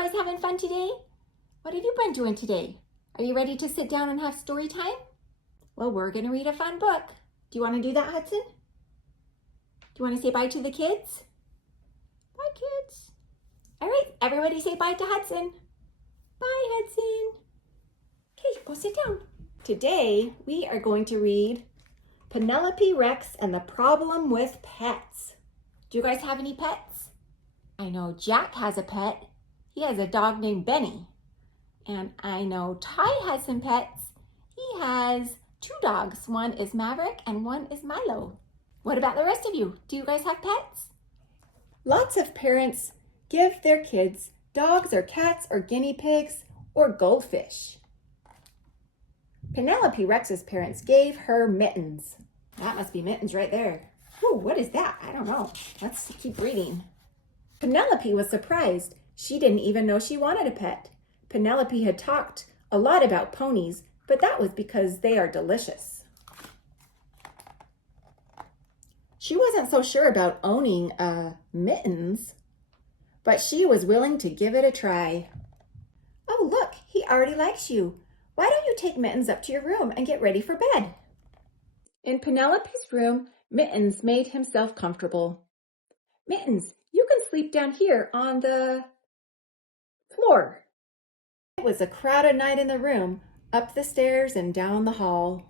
guys having fun today? What have you been doing today? Are you ready to sit down and have story time? Well, we're going to read a fun book. Do you want to do that, Hudson? Do you want to say bye to the kids? Bye, kids. All right, everybody say bye to Hudson. Bye, Hudson. Okay, go sit down. Today, we are going to read Penelope Rex and the Problem with Pets. Do you guys have any pets? I know Jack has a pet. He has a dog named Benny. And I know Ty has some pets. He has 2 dogs. One is Maverick and one is Milo. What about the rest of you? Do you guys have pets? Lots of parents give their kids dogs or cats or guinea pigs or goldfish. Penelope Rex's parents gave her mittens. That must be mittens right there. Ooh, what is that? I don't know. Let's keep reading. Penelope was surprised. She didn't even know she wanted a pet. Penelope had talked a lot about ponies, but that was because they are delicious. She wasn't so sure about owning mittens, but she was willing to give it a try. Oh, look, he already likes you. Why don't you take Mittens up to your room and get ready for bed? In Penelope's room, Mittens made himself comfortable. Mittens, you can sleep down here on the floor. It was a crowded night in the room, up the stairs and down the hall.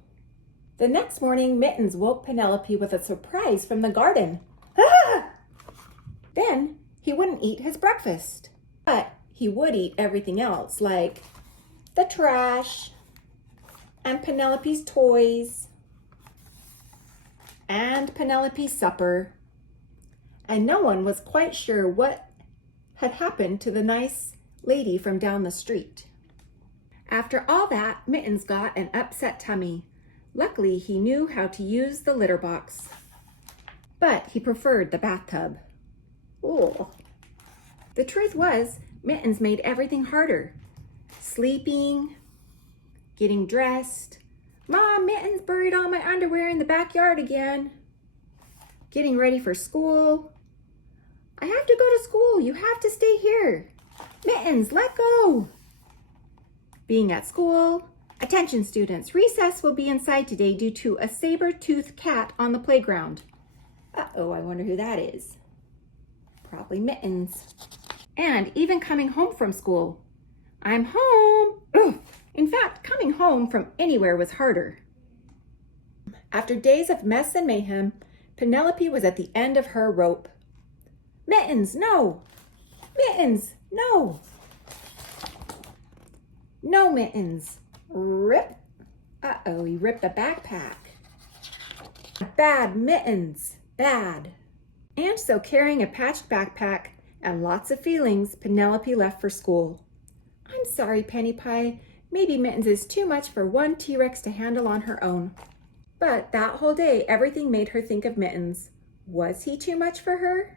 The next morning, Mittens woke Penelope with a surprise from the garden. Ah! Then he wouldn't eat his breakfast, but he would eat everything else, like the trash and Penelope's toys and Penelope's supper. And no one was quite sure what had happened to the nice lady from down the street. After all that, Mittens got an upset tummy. Luckily, he knew how to use the litter box, but he preferred the bathtub. Oh. The truth was, Mittens made everything harder. Sleeping, getting dressed. Mom, Mittens buried all my underwear in the backyard again. Getting ready for school. I have to go to school. You have to stay here. Mittens, let go. Being at school. Attention students, recess will be inside today due to a saber-toothed cat on the playground. Uh-oh, I wonder who that is. Probably Mittens. And even coming home from school. I'm home. Ugh. In fact, coming home from anywhere was harder. After days of mess and mayhem, Penelope was at the end of her rope. Mittens, no! Mittens, no! No, Mittens. Rip. Uh-oh, he ripped the backpack. Bad, Mittens. Bad. And so carrying a patched backpack and lots of feelings, Penelope left for school. I'm sorry, Penny Pie. Maybe Mittens is too much for one T-Rex to handle on her own. But that whole day, everything made her think of Mittens. Was he too much for her?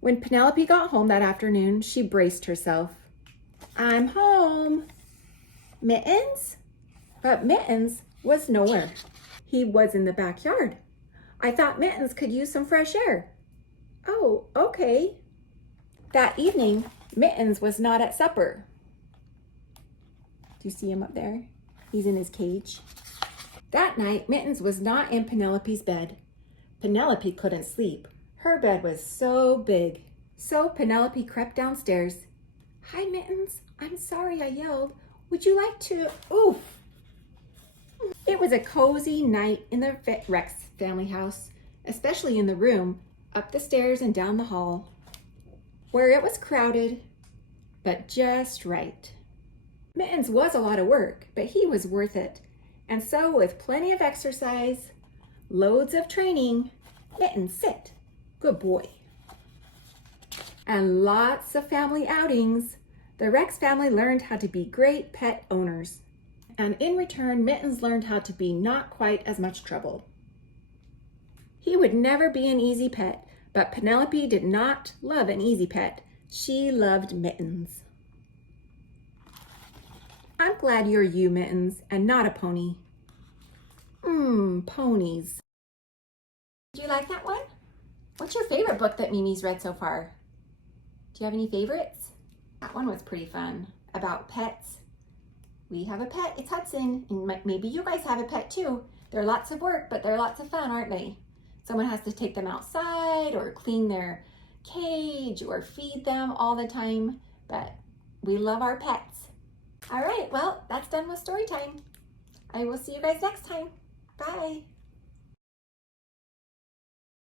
When Penelope got home that afternoon, she braced herself. I'm home. Mittens? But Mittens was nowhere. He was in the backyard. I thought Mittens could use some fresh air. Oh, okay. That evening, Mittens was not at supper. Do you see him up there? He's in his cage. That night, Mittens was not in Penelope's bed. Penelope couldn't sleep. Her bed was so big. So Penelope crept downstairs. Hi, Mittens. I'm sorry I yelled. Would you like to... Oof! It was a cozy night in the Rex family house, especially in the room, up the stairs and down the hall, where it was crowded, but just right. Mittens was a lot of work, but he was worth it. And so with plenty of exercise, loads of training, Mittens, sit, good boy. And lots of family outings, the Rex family learned how to be great pet owners. And in return, Mittens learned how to be not quite as much trouble. He would never be an easy pet, but Penelope did not love an easy pet. She loved Mittens. I'm glad you're you, Mittens, and not a pony. Ponies. Do you like that one? What's your favorite book that Mimi's read so far? Do you have any favorites? That one was pretty fun, about pets. We have a pet, it's Hudson, and maybe you guys have a pet too. They're lots of work, but they're lots of fun, aren't they? Someone has to take them outside or clean their cage or feed them all the time, but we love our pets. All right, well, that's done with story time. I will see you guys next time. Bye.